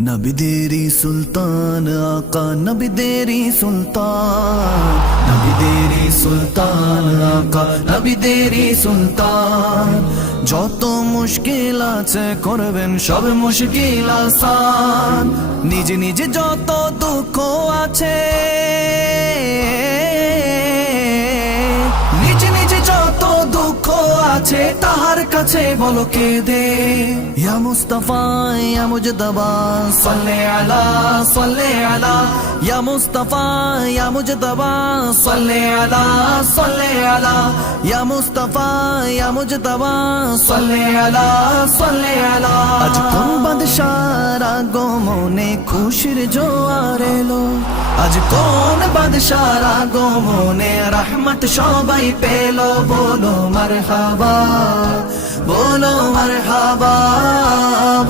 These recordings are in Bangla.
নবীদেরি সুলতান আকা নবীদেরি সুলতান, নবীদেরি সুলতান আকা নবীদেরি সুলতান। যত মুশকিল আছে করবেন সব মুশকিল আসান, নিজ নিজ যত দুঃখ আছে নিজ নিজ যত দুঃখ আছে তাহার কাছে বলো কেঁদে। ইয়া মুস্তাফা ইয়া মুজতবা সাল্লি আলা সাল্লি আলা, ইয়া মুস্তাফা ইয়া মুজতবা সাল্লি আলা সাল্লি আলা, ইয়া মুস্তাফা ইয়া মুজতবা সাল্লি আলা সাল্লি আলা। আজ কোন বাদশার আগমনে খুশির জোয়ার এলো, আজ কোন বাদশার আগমনে রহমত সবাই পেলো। বলো মারহাবা বলো মারহাবা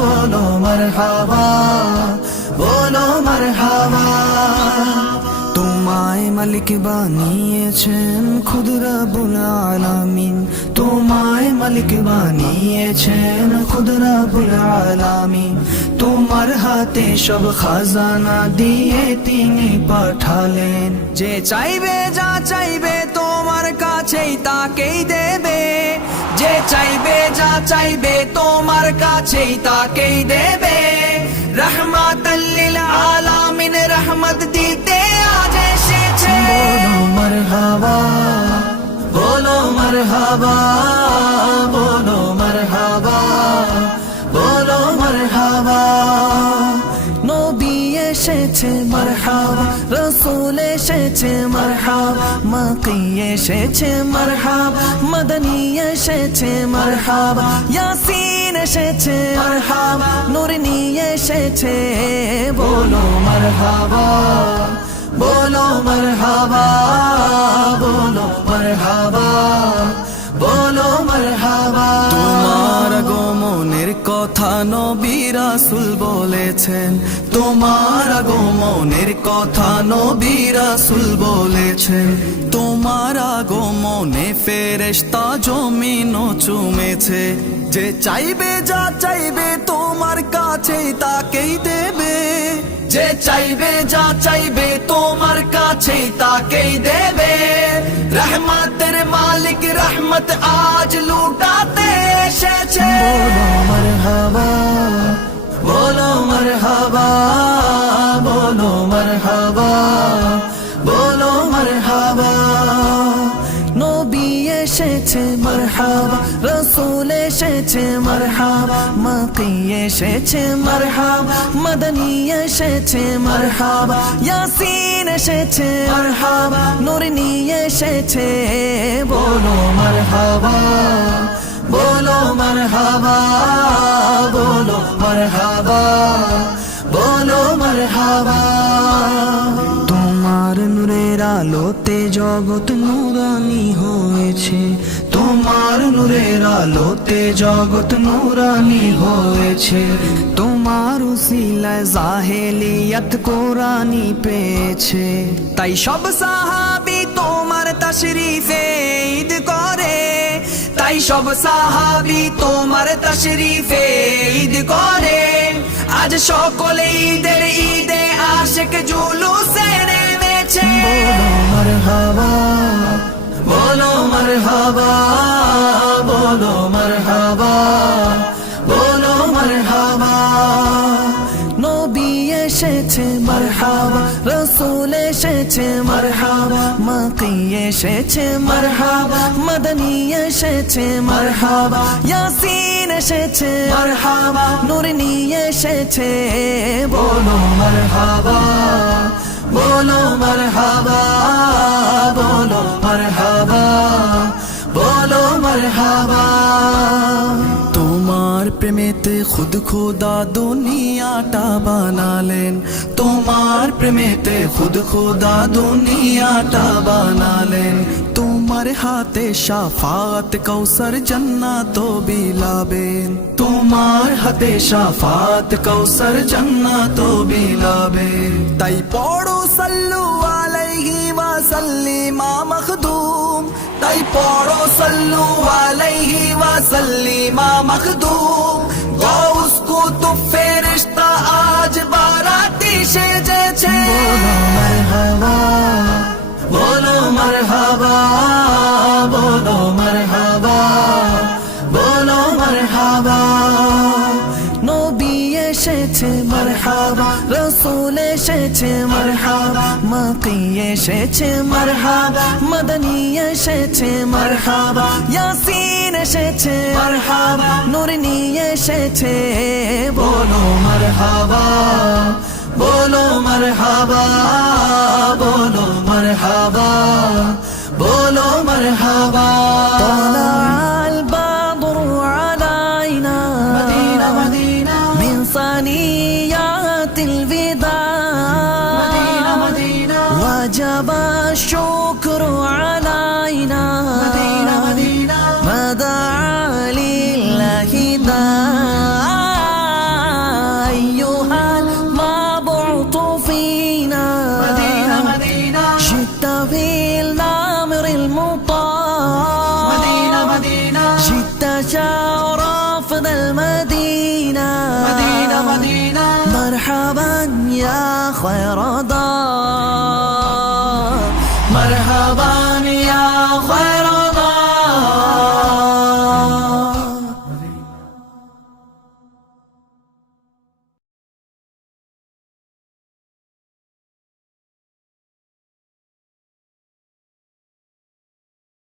বলো মারহাবা বলো মারহাবা। তোমায় মালিক বানিয়েছেন খুদ রব্বুল আলামিন, তোমায় মালিক বানিয়েছেন খুদ রব্বুল আলামিন। তোমার হাতে সব খাজানা দিয়ে তিনি পাঠালেন, যে চাইবে যা চাইবে তোমার কাছেই তাকেই দেবে, যে চাইবে যা চাইবে তোমার কাছেই তাকেই দেবে। রহমাতাল লিল আলামিন রহমত দিতে আজ এসেছে। বলো মারহাবা বলো মারহাবা বলো মারহাবা বলো মারহাবা। নবী এসেছে মারহাবা, রাসূল এসেছে মারহাবা, মাকি এসেছে মারহাবা, মদনী এসেছে মারহাবা, ইয়াসিন এসেছে মারহাবা, নূর নিয়ে এসেছে। বলো মারহাবা বলো মারহাবা বলো মারহাবা বলো মারহাবা। তোমার আগমনের কথা নবী রাসূল বলেছেন, তোমার আগমনের কথা নবী রাসূল বলেছেন। তোমার আগমনে ফেরেশতা জমিন চুমেছে, যে চাইবে যা চাইবে তোমার কাছে তাকেই দেবে, যে চাইবে যা চাইবে তোমার কাছে তাকেই দেবে। রহমতের মালিক রহমত আজ লুটাতে এসেছে। বলো মারহাবা বলো মারহাবা বলো মারহাবা বলো মারহাবা। নবী এসেছে মারহাবা, রাসূল এসেছে মারহাবা, মাকি এসেছে মারহাবা, মদনী এসেছে মারহাবা, ইয়াসিন এসেছে মারহাবা, নূর নিয়ে এসেছে। বলো মারহাবা বলো মারহাবা বলো মারহাবা বলো মারহাবা। তোমার নূরের আলোতে জগৎ নূরানী হয়েছে, তোমার নূরের আলোতে জগৎ নূরানী হয়েছে। তোমার উসিলায় জাহেলিয়ত কোরআনী পেয়েছে, তাই সব সাহাবী তোমার তাশরীফে ঈদ করে, তাই সব সাহাবী তোমার তাশরীফে ঈদ করে। আজ সকলে ঈদের ঈদে আশিক জুলুসে নেমেছে। বলো মারহাবা বলো মারহাবা বলো মারহাবা বলো মারহাবা। নবী এসেছে মারহাবা, রাসূল এসেছে মারহাবা, মাকি এসেছে মারহাবা, মদনী এসেছে মারহাবা, ইয়াসিন এসেছে মারহাবা, নূর নিয়ে এসেছে। বলো মারহাবা বলো মারহাবা বলো মারহাবা বলো মারহাবা। তোমার প্রেমেতে খুদ খুদা দুনিয়াটা বানালেন, তোমার প্রেমেতে খুদ খুদা দুনিয়াটা বানালেন। তোমার হাতে শাফাত কৌসর জান্নাত বিলাবেন, তোমার হাতে শাফাত কৌসর জান্নাত বিলাবেন। তাই পড়ো সাল্লু আলাইহি ওয়া সাল্লিমা মখদুম, তাই পড়ো সাল্লু আলাইহি ওয়া সাল্লিমা মখদুম। গাউস কুতুব ফেরেশতা আজ এসেছে মারহাবা, রসুল এসেছে মারহাবা, মাকি এসেছে মারহাবা, মদনী এসেছে মারহাবা, ইয়াসিন এসেছে মারহাবা, নূর নিয়ে এসেছে। বলো মারহাবা, বলো মারহাবা, বলো মারহাবা, বলো মারহাবা। طلع البدر علينا مدينة مدينة من ثنيات الوداع مدينة مدينة وجب الشكر علينا مدينة مدينة ما دعا لله داع أيها المبعوث فينا مدينة مدينة جئت بالأمر المطاع مدينة مدينة جئت شرف المدينة مدينة مدينة مرحبا يا خير ضيف